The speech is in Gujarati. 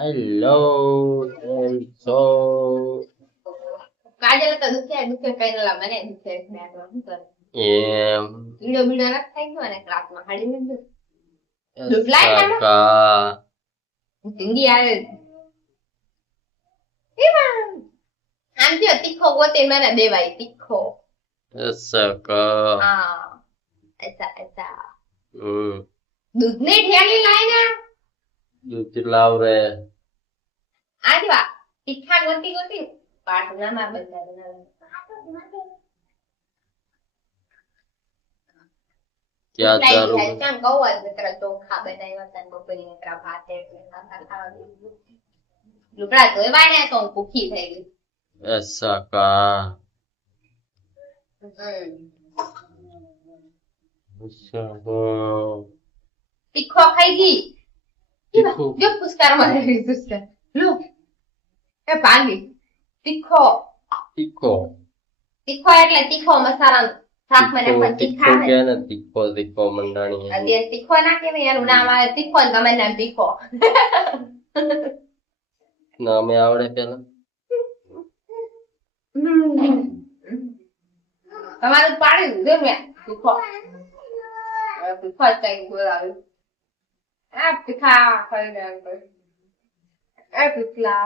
હેલો એમ છો કાજલ તો દુખે પહેલા મને દુખે મેં તો શું કરું એમ ઈડો બીડો નથી થઈ ગયો ને ક્લાસમાં હાડી નથી દુખલાય ને સકા હિન્દી આવે એમાં આમ જો તીખો ગોતે મને દેવાય તીખો સકા હા ऐसा હમ दूध ने ठेली लाए ना દૂધ લાવ રે आज वा तीखा गोती गोती पाठ ना मार बंदा ક્યાં ચાલુ लाइक है क्या कहूँ आज तेरा चोखा बनाया तन बपरी ने तेरा भात है खावा लुकड़ा तो ये वाने तो भूखी થઈ ગઈ સકા તીખો ખાઈ ગઈ તીખું જો પુસ્કાર મારે પુસ્કાર લો એ ભાગી તીખો તીખો તીખો એટલે તીખો મસાલા શાક મને પણ તીખા તીખો કે ને તીખો મંડાણી અત્યારે તીખો ના કેવાય એનું નામ આવે તીખો ને તમે નામ તીખો નામે આવડે પેલા તમારું પાડી દે મેં તીખો તીખો કઈ બોલાવ્યું આ તીખા ખાઈ રહ્યા આ તીખલા